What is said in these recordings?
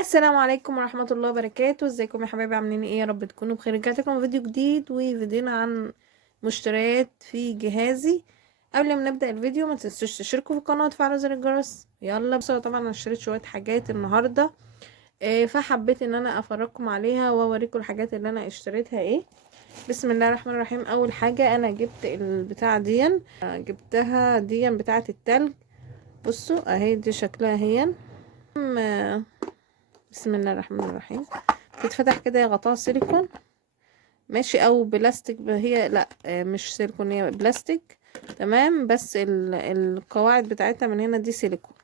السلام عليكم ورحمة الله وبركاته. ازيكم يا حبايبي؟ عاملين ايه؟ يا رب تكونوا بخير. رجعت لكم فيديو جديد وفيديونا عن مشتريات في جهازي. قبل ما نبدأ الفيديو ما تنسوش تشتركوا في القناة وتفعلوا زر الجرس. يلا بس طبعا انا اشتريت شوية حاجات النهاردة، فحبيت ان انا افرجكم عليها واوريكم الحاجات اللي انا اشتريتها ايه. بسم الله الرحمن الرحيم. اول حاجة انا جبت البتاعة دي، جبتها دي بتاعة التلج. بصوا اهي دي شكلها هي. بسم الله الرحمن الرحيم. تتفتح كده، يا غطاء سيليكون ماشي او بلاستيك، هي لا مش سيليكون، هي بلاستيك. تمام، بس القواعد بتاعتها من هنا دي سيليكون.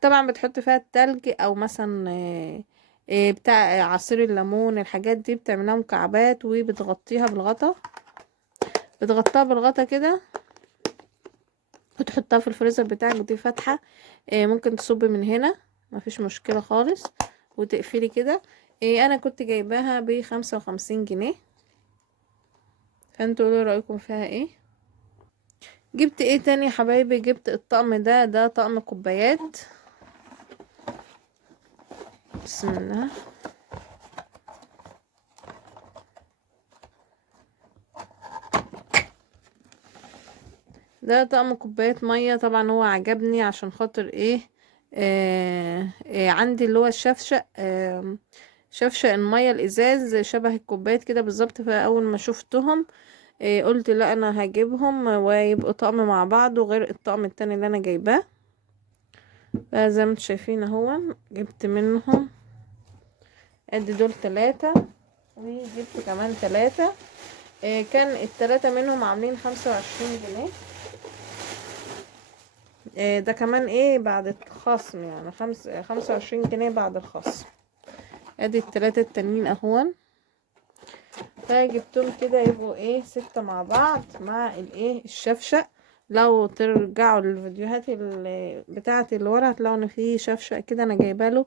طبعا بتحط فيها التلج او مثلا بتاع عصير الليمون، الحاجات دي بتعملها مكعبات وبتغطيها بالغطا، بتغطيها بالغطا كده وتحطها في الفريزر بتاعك. دي فاتحة، ممكن تصب من هنا، مفيش مشكلة خالص، وتقفلي كده. انا كنت جايباها ب55 جنيه، فانتوا قولوا رأيكم فيها ايه. جبت ايه تاني يا حبايبي؟ جبت الطقم ده طقم كوبايات. بسم الله. ده طقم كوبايات مية. طبعا هو عجبني عشان خاطر ايه، عندي اللي هو الشفشق، شفشق المية الازاز شبه الكوبايات كده بالظبط. فاول ما شفتهم قلت لا انا هجيبهم ويبقوا طقم مع بعض، وغير الطقم التاني اللي انا جايباه. فزي ما انتم شايفين اهو جبت منهم، ادي دول 3 وجبت كمان 3. كان ال3 منهم عاملين 25 جنيه. ده كمان ايه بعد الخصم، يعني 25 جنيه بعد الخصم. ادي ال3 التانيين اهون. فجبتهم كده يبقوا ايه 6 مع بعض مع الايه الشفشق. لو ترجعوا للفيديوهات بتاعه اللي ورا هتلاقوا ان في شفشق كده انا جايبه له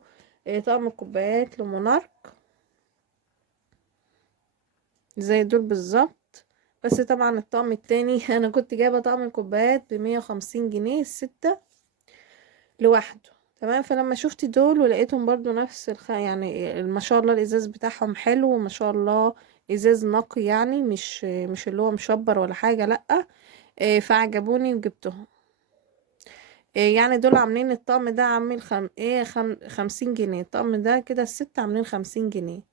طقم كوبايات لمونارك زي دول بالظبط. بس طبعا الطقم التاني انا كنت جايبه طقم كوبايات ب150 جنيه الستة لوحده. تمام، فلما شفت دول ولقيتهم برضو نفس يعني ما شاء الله الازاز بتاعهم حلو وما شاء الله ازاز نقي، يعني مش اللي هو مشبر ولا حاجه، لا. فعجبوني وجبتهم. يعني دول عاملين الطقم ده عامل 50 جنيه. الطقم ده كده الست عاملين 50 جنيه.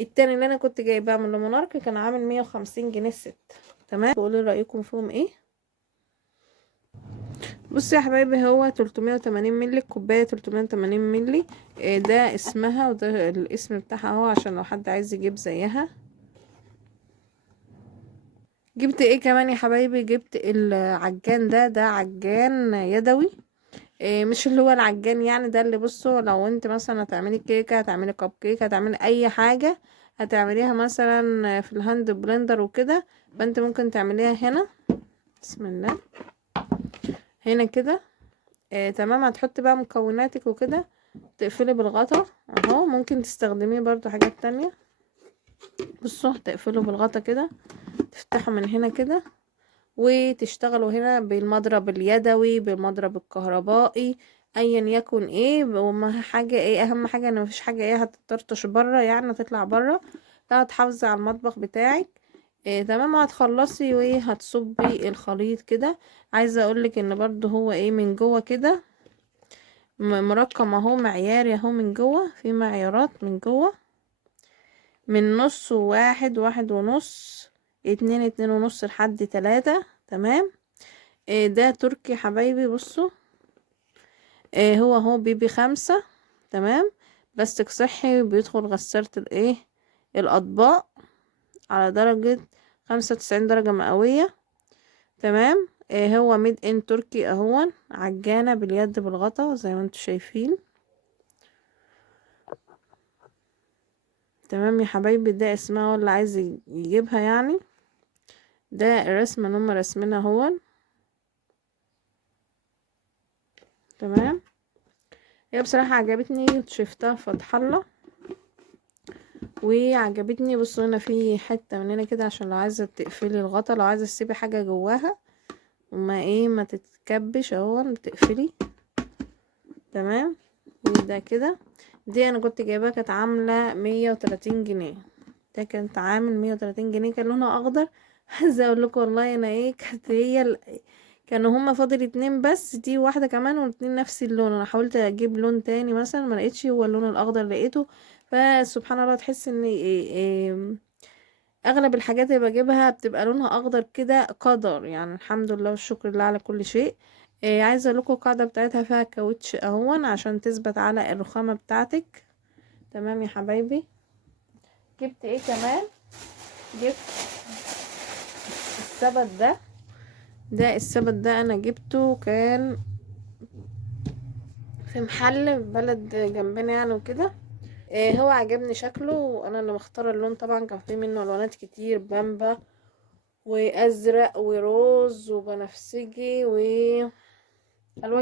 التاني اللي انا كنت جايباه من المونارك كان عامل 150 جنيه الست. تمام، قولوا رأيكم فيهم ايه. بصوا يا حبايبي، هو 380 مللي الكوباية، 380 مللي. ده اسمها وده الاسم بتاعها اهو، عشان لو حد عايز يجيب زيها. جبت ايه كمان يا حبايبي؟ جبت العجان ده عجان يدوي. مش اللي هو العجان يعني ده اللي بصوا، لو انت مثلا هتعملي كيكة، هتعملي كب كيك، هتعملي اي حاجة هتعمليها مثلا في الهاند بلندر وكده، فانت ممكن تعمليها هنا. بسم الله. هنا كده. تمام، هتحطي بقى مكوناتك وكده، تقفلي بالغطا اهو. ممكن تستخدميه برضو حاجات تانية. بصوا تقفلوا بالغطا كده، تفتحوا من هنا كده وتشتغلوا هنا بالمضرب اليدوي بالمضرب الكهربائي ايا يكن ايه. وما حاجة ايه، اهم حاجة ان مفيش حاجة ايه هتطرطش بره، يعني هتطلع بره. لا، هتحافظي على المطبخ بتاعك. تمام، وهتخلصي وايه هتصبي الخليط كده. عايزة اقولك ان برضو هو ايه من جوه كده مرقم اهو، معياري اهو، من جوه في معيارات من جوه، من نص وواحد، واحد ونص، اتنين، اتنين ونص، لحد 3. تمام. ده تركي حبايبي. بصوا هو بيبي 5. تمام، بلاستيك صحي، بيدخل غسالة الايه الاطباق على درجة 95 درجة مئوية. تمام. هو ميد ان تركي اهون، عجانة باليد بالغطا زي ما انتوا شايفين. تمام يا حبايبي، ده اسمها واللي عايز يجيبها يعني. ده الرسمة اللي هما رسمينها هو. تمام، هي بصراحة عجبتني، شفتها في فتح الله وعجبتني. بصوا هنا في حتة من هنا كده عشان لو عايزة تقفلي الغطا، لو عايزة تسيبي حاجة جواها وما ايه ما تتكبش اهو، تقفلي. تمام، وده كده. دي انا كنت جايباها كانت عاملة 130 جنيه. ده كانت عامل 130 جنيه، كان لونها اخضر. عايزة اقول لكم والله انا ايه، كانت هي كانوا هما فاضل اتنين بس، دي واحدة كمان والاتنين نفس اللون. انا حاولت اجيب لون تاني مثلا ما لقيتش، هو اللون الاخضر لقيته. فسبحان الله تحس ان اغلب الحاجات اللي بجيبها بتبقى لونها اخضر كده قدر يعني. الحمد لله والشكر لله على كل شيء. عايزه اقول لكم القاعده بتاعتها فيها كاوتش اهون عشان تثبت على الرخامه بتاعتك. تمام يا حبايبي. جبت ايه كمان؟ جبت السبت ده. السبت ده انا جبته كان في محل في بلد جنبنا يعني وكده. هو عجبني شكله وانا اللي مختاره اللون. طبعا كان فيه منه الوانات كتير، بامبا وازرق وروز وبنفسجي والوان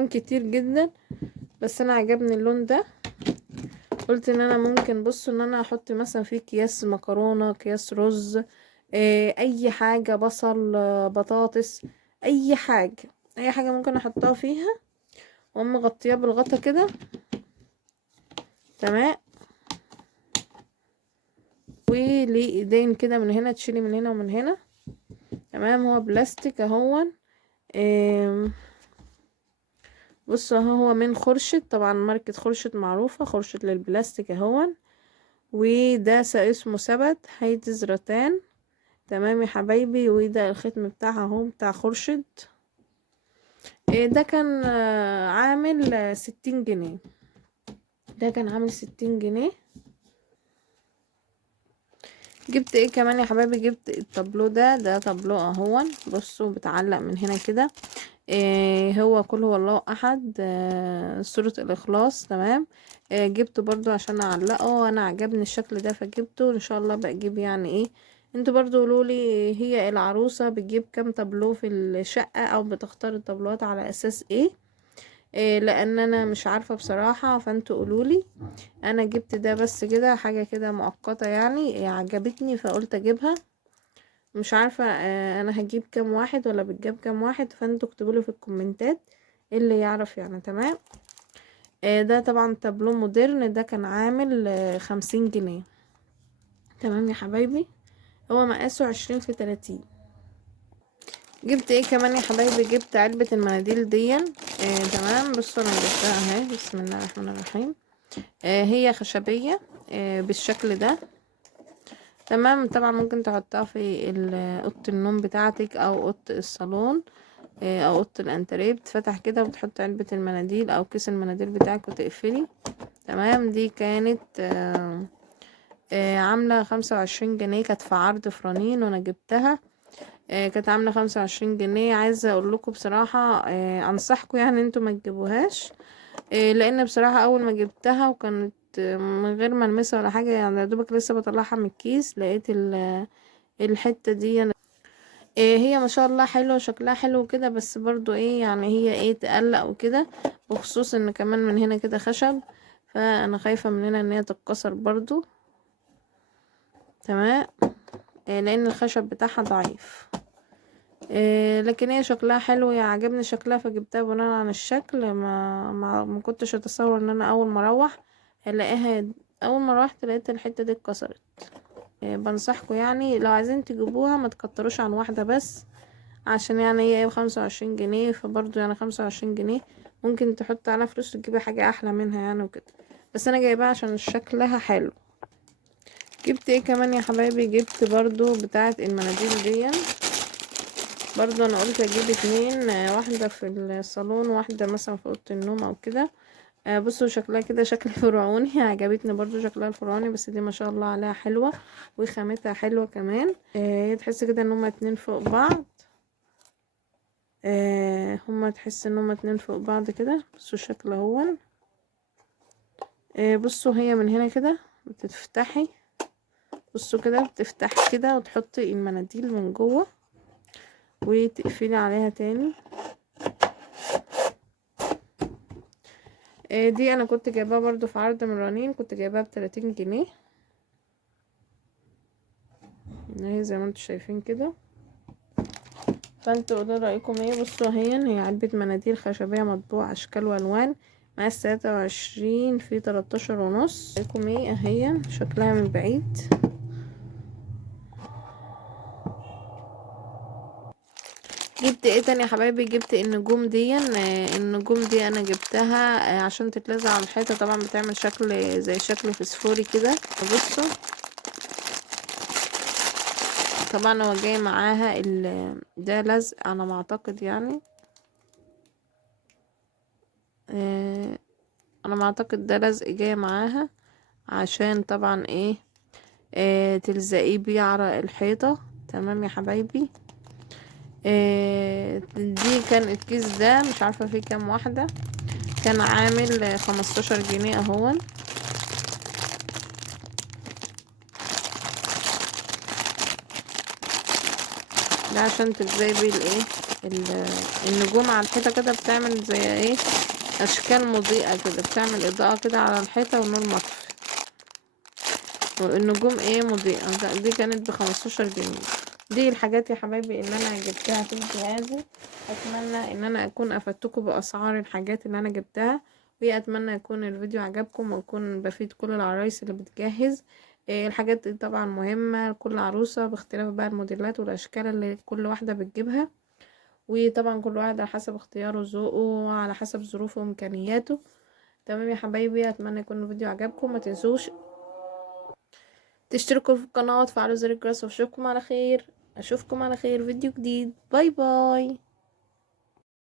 كتير جدا، بس انا عجبني اللون ده. قلت ان انا ممكن بصوا ان انا احط مثلا فيه اكياس مكرونه، اكياس رز، اي حاجه، بصل، بطاطس، اي حاجه، اي حاجه ممكن احطها فيها، واقوم مغطياه بالغطا كده. تمام. وليه ايدين كده من هنا، تشيلي من هنا ومن هنا. تمام. هو بلاستيك اهون. بصوا هو من خرشت، طبعا ماركة خرشت معروفة، خرشت للبلاستيك اهون. وده اسمه سبت هيدز رتان. تمام يا حبايبي. وده الختم بتاعها اهو بتاع خرشت. ده كان عامل 60 جنيه. ده كان عامل 60 جنيه. جبت ايه كمان يا حبايبي؟ جبت الطابلو ده طابلو اهون. بصوا بتعلق من هنا كده. هو قل هو الله احد، سورة الاخلاص. تمام. جبته برضو عشان اعلقه، وانا عجبني الشكل ده فجبته. ان شاء الله بجيب يعني ايه. انتوا برضو قولولي، هي العروسة بتجيب كام طابلو في الشقة، او بتختار الطابلوات على اساس ايه؟ لان انا مش عارفة بصراحة، فانتوا قولولي. انا جبت ده بس كده حاجة كده مؤقتة يعني، عجبتني فقلت اجيبها. مش عارفة انا هجيب كام واحد ولا بتجيب كام واحد، فانتوا اكتبولي في الكومنتات اللي يعرف يعني. تمام. ده طبعا تابلو مودرن، ده كان عامل 50 جنيه. تمام يا حبايبي. هو مقاسه 20 في 30. جبت ايه كمان يا حبايبي؟ جبت علبة المناديل دي. تمام. بصوا انا جبتها اهي، بسم الله الرحمن الرحيم. هي خشبية بالشكل ده. تمام. طبعا ممكن تحطها في اوضه النوم بتاعتك او اوضه الصالون، او اوضه الانتريه. بتفتح كده وبتحط علبه المناديل او كيس المناديل بتاعك وتقفلي. تمام. دي كانت عامله 25 جنيه. كانت في عرض فرانين وانا جبتها. كانت عامله 25 جنيه. عايزه اقول لكم بصراحه انصحكم يعني انتوا ما تجيبوهاش. لان بصراحه اول ما جبتها وكانت من غير ما المسها ولا حاجه يعني، يا دوبك لسه بطلعها من الكيس لقيت الحته دي هي ما شاء الله حلوه وشكلها حلو كده، بس برضو ايه يعني، هي ايه تقلق وكده. بخصوص ان كمان من هنا كده خشب، فانا خايفه من هنا ان هي تتكسر برضو. تمام. لان الخشب بتاعها ضعيف. لكن هي شكلها حلو يعني، عجبني شكلها فجبتها بناء عن الشكل. ما كنتش اتصور ان انا اول ما اروح هلاقيها. اول ما روحت لقيت الحته دي اتكسرت. بنصحكم يعني لو عايزين تجيبوها ما تكتروش عن واحده بس، عشان يعني هي ب25 جنيه. فبرضو يعني 25 جنيه ممكن تحط على فلوس تجيبي حاجه احلى منها يعني وكده. بس انا جايباها عشان شكلها حلو. جبت ايه كمان يا حبايبي؟ جبت برضو بتاعه المناديل دي. برضو انا قلت اجيب اتنين، واحدة في الصالون واحدة مثلا في اوضة النوم او كده. بصوا شكلها كده شكل فرعوني. عجبتني برضو شكلها الفرعوني، بس دي ما شاء الله عليها حلوة وخامتها حلوة كمان. هي تحس كده ان هما اتنين فوق بعض. هما تحس ان هما اتنين فوق بعض كده. بصوا الشكل اهو. بصوا هي من هنا كده بتفتحي. بصوا كده بتفتحي كده وتحطي المناديل من جوه وتقفلي عليها تاني. دي انا كنت جايباها برضو في عرض من رنين، كنت جايباها ب30 جنيه. اهي زي ما انتوا شايفين كده. فانتوا قولوا رايكم ايه. بصوا هي علبة مناديل خشبية مطبوعة اشكال والوان مقاس 23 في 13.5. لكم ايه اهي شكلها من بعيد. جبت ايه تاني يا حبايبي؟ جبت النجوم دي. النجوم دي انا جبتها عشان تتلزق على الحيطه، طبعا بتعمل شكل زي شكل فسفوري كده. بصوا طبعا هو جاي معاها ده لزق على ما اعتقد يعني. انا ما اعتقد ده لزق جاي معاها عشان طبعا ايه تلزقيه بيه على الحيطه. تمام يا حبايبي. دي كان الكيس ده مش عارفه فيه كام واحده، كان عامل 15 جنيه اهون. ده عشان تلزقي بيه الايه النجوم على الحيطه كده، بتعمل زي ايه اشكال مضيئه كده، بتعمل اضاءه كده على الحيطه والنور مطفي، والنجوم ايه مضيئه. دي كانت ب15 جنيه. دي الحاجات يا حبايبي اللي انا جبتها في جهازي. اتمنى ان انا اكون افدتكم باسعار الحاجات اللي انا جبتها، واتمنى يكون الفيديو عجبكم واكون بفيد كل العرايس اللي بتجهز. الحاجات دي طبعا مهمة لكل عروسة باختلاف بقى الموديلات والاشكال اللي كل واحدة بتجيبها، وطبعا كل واحد على حسب اختياره وذوقه وعلى حسب ظروفه وامكانياته. تمام يا حبايبي، اتمنى يكون الفيديو عجبكم. ما تنسوش تشتركوا في القناة وتفعلوا زر الجرس، واشوفكم على خير. اشوفكم على خير فيديو جديد. باي باي.